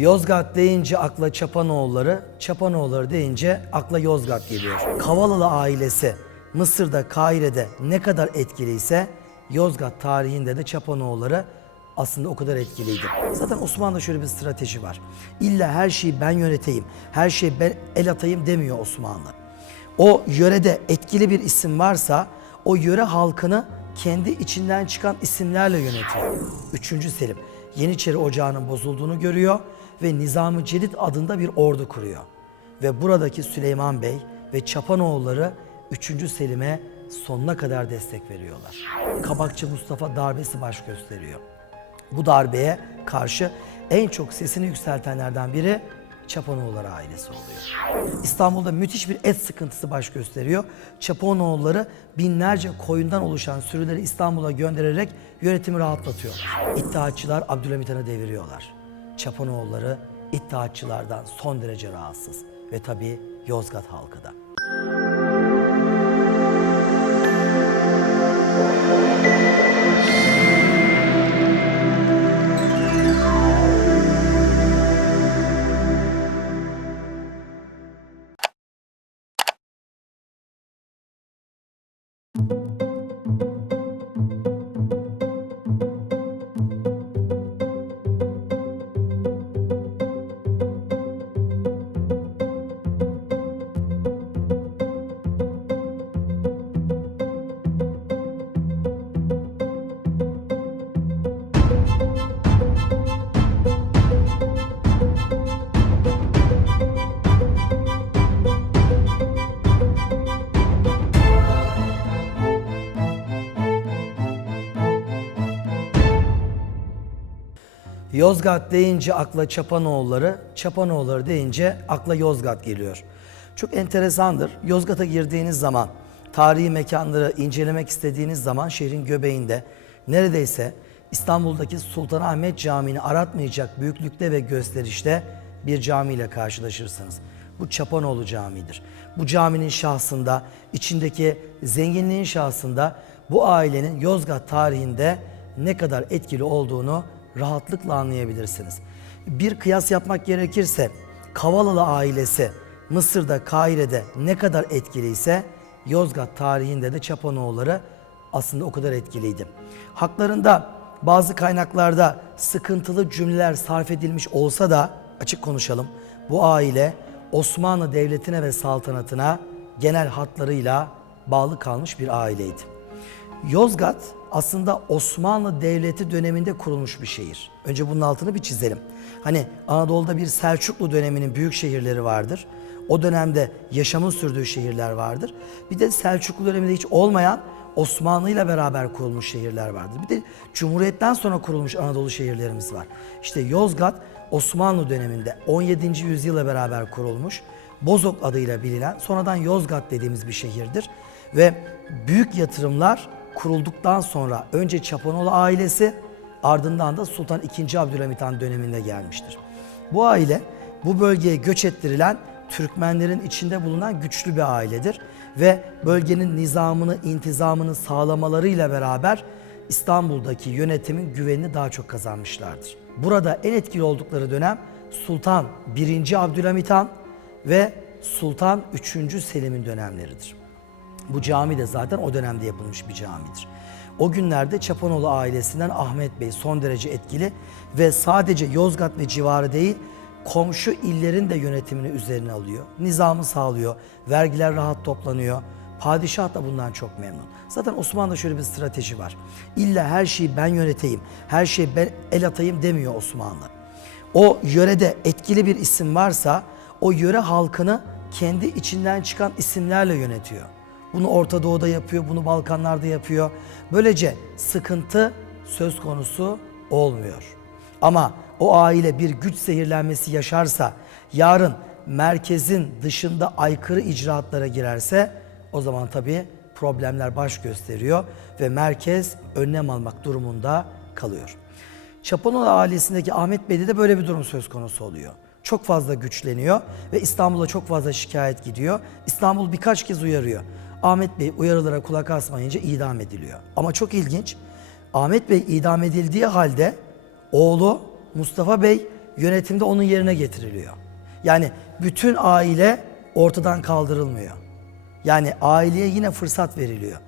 Yozgat deyince akla Çapanoğulları, Çapanoğulları deyince akla Yozgat geliyor. Kavalalı ailesi Mısır'da, Kahire'de ne kadar etkiliyse Yozgat tarihinde de Çapanoğulları aslında o kadar etkiliydi. Zaten Osmanlı'da şöyle bir strateji var. İlla her şeyi ben yöneteyim, her şeyi ben el atayım demiyor Osmanlı. O yörede etkili bir isim varsa o yöre halkını kendi içinden çıkan isimlerle yönetiyor. 3. Selim Yeniçeri Ocağı'nın bozulduğunu görüyor ve Nizam-ı Celid adında bir ordu kuruyor. Ve buradaki Süleyman Bey ve Çapanoğulları 3. Selim'e sonuna kadar destek veriyorlar. Kabakçı Mustafa darbesi baş gösteriyor. Bu darbeye karşı en çok sesini yükseltenlerden biri Çapanoğulları ailesi oluyor. İstanbul'da müthiş bir et sıkıntısı baş gösteriyor. Çapanoğulları binlerce koyundan oluşan sürüleri İstanbul'a göndererek yönetimi rahatlatıyorlar. İttihatçılar Abdülhamit Han'ı deviriyorlar. Çapanoğulları İttihatçılardan son derece rahatsız ve tabii Yozgat halkı da. Yozgat deyince akla Çapanoğulları, Çapanoğulları deyince akla Yozgat geliyor. Çok enteresandır. Yozgat'a girdiğiniz zaman, tarihi mekanları incelemek istediğiniz zaman şehrin göbeğinde neredeyse İstanbul'daki Sultanahmet Camii'ni aratmayacak büyüklükte ve gösterişte bir camiyle karşılaşırsınız. Bu Çapanoğlu Camii'dir. Bu caminin şahsında, içindeki zenginliğin şahsında bu ailenin Yozgat tarihinde ne kadar etkili olduğunu rahatlıkla anlayabilirsiniz. Bir kıyas yapmak gerekirse Kavalalı ailesi Mısır'da, Kahire'de ne kadar etkiliyse Yozgat tarihinde de Çapanoğulları aslında o kadar etkiliydi. Haklarında bazı kaynaklarda sıkıntılı cümleler sarf edilmiş olsa da açık konuşalım. Bu aile Osmanlı Devleti'ne ve saltanatına genel hatlarıyla bağlı kalmış bir aileydi. Yozgat aslında Osmanlı Devleti döneminde kurulmuş bir şehir. Önce bunun altını bir çizelim. Hani Anadolu'da bir Selçuklu döneminin büyük şehirleri vardır. O dönemde yaşamın sürdüğü şehirler vardır. Bir de Selçuklu döneminde hiç olmayan Osmanlı ile beraber kurulmuş şehirler vardır. Bir de Cumhuriyet'ten sonra kurulmuş Anadolu şehirlerimiz var. İşte Yozgat Osmanlı döneminde 17. yüzyıla beraber kurulmuş, Bozok adıyla bilinen, sonradan Yozgat dediğimiz bir şehirdir. Ve büyük yatırımlar kurulduktan sonra önce Çapanoğlu ailesi, ardından da Sultan II. Abdülhamit Han döneminde gelmiştir. Bu aile bu bölgeye göç ettirilen Türkmenlerin içinde bulunan güçlü bir ailedir ve bölgenin nizamını, intizamını sağlamalarıyla beraber İstanbul'daki yönetimin güvenini daha çok kazanmışlardır. Burada en etkili oldukları dönem Sultan I. Abdülhamit Han ve Sultan III. Selim'in dönemleridir. Bu cami de zaten o dönemde yapılmış bir camidir. O günlerde Çapanoğlu ailesinden Ahmet Bey son derece etkili ve sadece Yozgat ve civarı değil, komşu illerin de yönetimini üzerine alıyor. Nizamı sağlıyor, vergiler rahat toplanıyor. Padişah da bundan çok memnun. Zaten Osmanlı'da şöyle bir strateji var. İlla her şeyi ben yöneteyim, her şeyi ben el atayım demiyor Osmanlı. O yörede etkili bir isim varsa o yöre halkını kendi içinden çıkan isimlerle yönetiyor. Bunu Orta Doğu'da yapıyor, bunu Balkanlar'da yapıyor. Böylece sıkıntı söz konusu olmuyor. Ama o aile bir güç zehirlenmesi yaşarsa, yarın merkezin dışında aykırı icraatlara girerse o zaman tabii problemler baş gösteriyor ve merkez önlem almak durumunda kalıyor. Çapanoğlu ailesindeki Ahmet Bey'de de böyle bir durum söz konusu oluyor. Çok fazla güçleniyor ve İstanbul'a çok fazla şikayet gidiyor. İstanbul birkaç kez uyarıyor. Ahmet Bey uyarılara kulak asmayınca idam ediliyor. Ama çok ilginç, Ahmet Bey idam edildiği halde oğlu Mustafa Bey yönetimde onun yerine getiriliyor. Yani bütün aile ortadan kaldırılmıyor. Yani aileye yine fırsat veriliyor.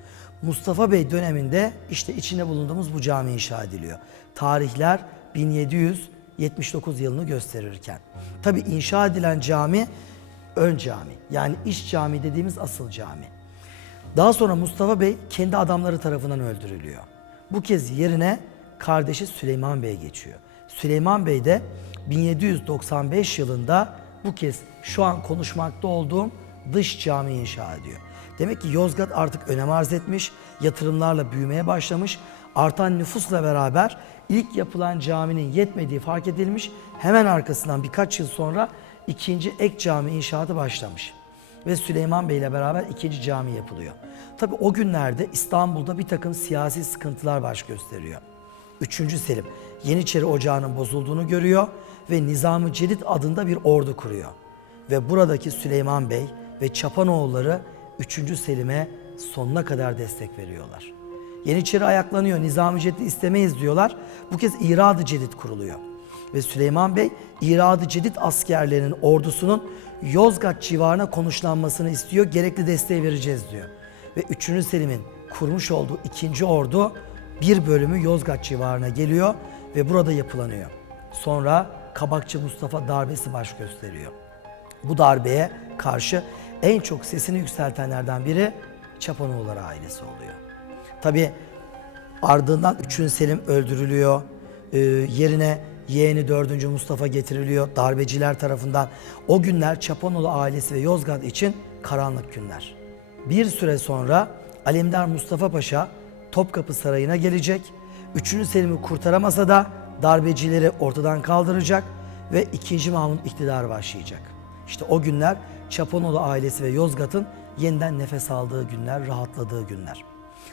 Mustafa Bey döneminde işte içinde bulunduğumuz bu cami inşa ediliyor. Tarihler 1779 yılını gösterirken. Tabii inşa edilen cami ön cami. Yani iç cami dediğimiz asıl cami. Daha sonra Mustafa Bey kendi adamları tarafından öldürülüyor. Bu kez yerine kardeşi Süleyman Bey geçiyor. Süleyman Bey de 1795 yılında bu kez şu an konuşmakta olduğum dış cami inşa ediyor. Demek ki Yozgat artık önem arz etmiş, yatırımlarla büyümeye başlamış. Artan nüfusla beraber ilk yapılan caminin yetmediği fark edilmiş. Hemen arkasından birkaç yıl sonra ikinci ek cami inşaatı başlamış. Ve Süleyman Bey ile beraber ikinci cami yapılıyor. Tabii o günlerde İstanbul'da bir takım siyasi sıkıntılar baş gösteriyor. 3. Selim Yeniçeri Ocağı'nın bozulduğunu görüyor ve Nizam-ı Celid adında bir ordu kuruyor. Ve buradaki Süleyman Bey ve Çapanoğulları 3. Selim'e sonuna kadar destek veriyorlar. Yeniçeri ayaklanıyor, Nizam-ı Celid'i istemeyiz diyorlar. Bu kez İrad-ı Celid kuruluyor. Ve Süleyman Bey İrad-ı Celid askerlerinin ordusunun Yozgat civarına konuşlanmasını istiyor. Gerekli desteği vereceğiz diyor. Ve 3. Selim'in kurmuş olduğu 2. ordu bir bölümü Yozgat civarına geliyor ve burada yapılanıyor. Sonra Kabakçı Mustafa darbesi baş gösteriyor. Bu darbeye karşı en çok sesini yükseltenlerden biri Çapanoğulları ailesi oluyor. Tabii ardından 3. Selim öldürülüyor. Yerine yeğeni 4. Mustafa getiriliyor darbeciler tarafından. O günler Çapanoğlu ailesi ve Yozgat için karanlık günler. Bir süre sonra Alemdar Mustafa Paşa Topkapı Sarayı'na gelecek. 3. Selim'i kurtaramasa da darbecileri ortadan kaldıracak ve 2. Mahmut iktidar başlayacak. İşte o günler Çapanoğlu ailesi ve Yozgat'ın yeniden nefes aldığı günler, rahatladığı günler.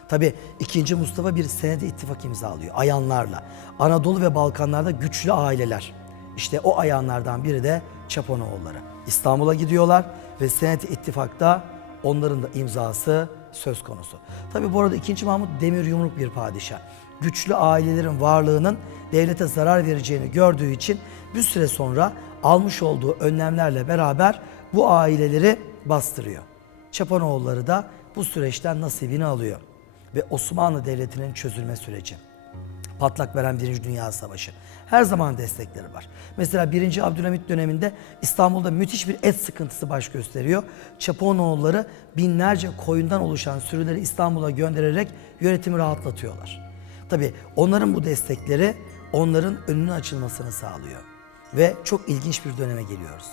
Tabii 2. Mustafa bir senedi ittifak imzalıyor ayanlarla. Anadolu ve Balkanlarda güçlü aileler. İşte o ayanlardan biri de Çapanoğulları. İstanbul'a gidiyorlar ve senedi ittifakta onların da imzası söz konusu. Tabii bu arada 2. Mahmut demir yumruk bir padişah. Güçlü ailelerin varlığının devlete zarar vereceğini gördüğü için bir süre sonra almış olduğu önlemlerle beraber bu aileleri bastırıyor. Çapanoğulları da bu süreçten nasibini alıyor. Ve Osmanlı Devleti'nin çözülme süreci. Patlak veren 1. Dünya Savaşı. Her zaman destekleri var. Mesela 1. Abdülhamit döneminde İstanbul'da müthiş bir et sıkıntısı baş gösteriyor. Çapanoğulları binlerce koyundan oluşan sürüleri İstanbul'a göndererek yönetimi rahatlatıyorlar. Tabii onların bu destekleri onların önünün açılmasını sağlıyor. Ve çok ilginç bir döneme geliyoruz.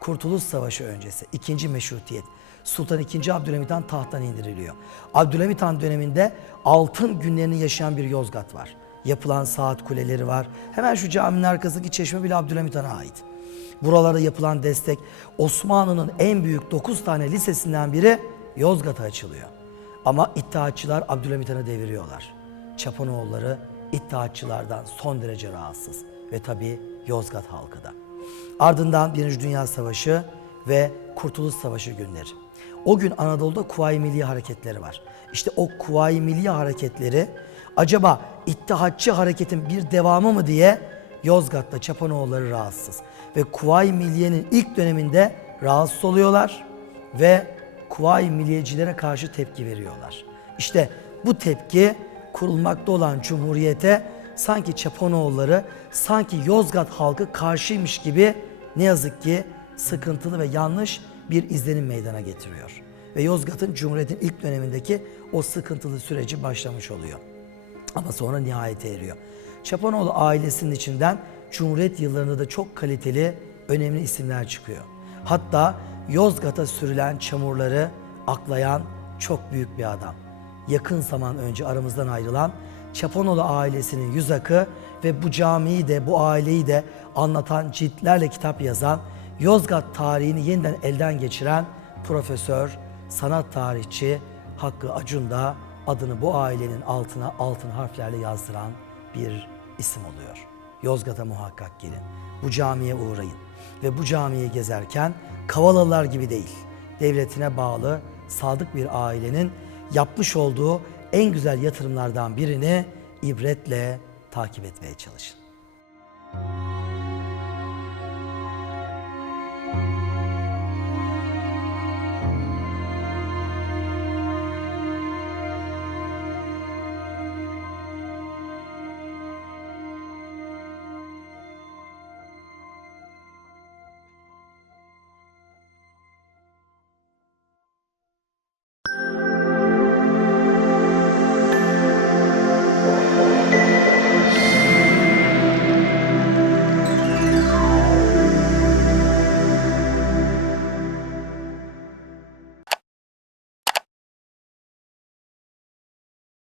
Kurtuluş Savaşı öncesi 2. Meşrutiyet. Sultan II. Abdülhamit Han tahttan indiriliyor. Abdülhamit Han döneminde altın günlerini yaşayan bir Yozgat var. Yapılan saat kuleleri var. Hemen şu caminin arkasındaki çeşme bile Abdülhamit Han'a ait. Buralara yapılan destek Osmanlı'nın en büyük 9 tane lisesinden biri Yozgat'a açılıyor. Ama İttihatçılar Abdülhamit Han'ı deviriyorlar. Çapanoğulları İttihatçılardan son derece rahatsız ve tabii Yozgat halkı da. Ardından 1. Dünya Savaşı ve Kurtuluş Savaşı günleri. O gün Anadolu'da Kuvayi Milliye hareketleri var. İşte o Kuvayi Milliye hareketleri acaba İttihatçı hareketin bir devamı mı diye Yozgat'ta Çapanoğulları rahatsız. Ve Kuvayi Milliye'nin ilk döneminde rahatsız oluyorlar ve Kuvayi Milliyecilere karşı tepki veriyorlar. İşte bu tepki kurulmakta olan Cumhuriyete sanki Çapanoğulları, sanki Yozgat halkı karşıymış gibi ne yazık ki sıkıntılı ve yanlış bir izlenim meydana getiriyor. Ve Yozgat'ın Cumhuriyet'in ilk dönemindeki o sıkıntılı süreci başlamış oluyor. Ama sonra nihayete eriyor. Çapanoğlu ailesinin içinden Cumhuriyet yıllarında da çok kaliteli, önemli isimler çıkıyor. Hatta Yozgat'a sürülen çamurları aklayan çok büyük bir adam. Yakın zaman önce aramızdan ayrılan Çapanoğlu ailesinin yüz akı ve bu camiyi de bu aileyi de anlatan ciltlerle kitap yazan, Yozgat tarihini yeniden elden geçiren profesör, sanat tarihçi Hakkı Acun da adını bu ailenin altına altın harflerle yazdıran bir isim oluyor. Yozgat'a muhakkak gelin. Bu camiye uğrayın. Ve bu camiyi gezerken Kavalalılar gibi değil, devletine bağlı, sadık bir ailenin yapmış olduğu en güzel yatırımlardan birini ibretle takip etmeye çalışın.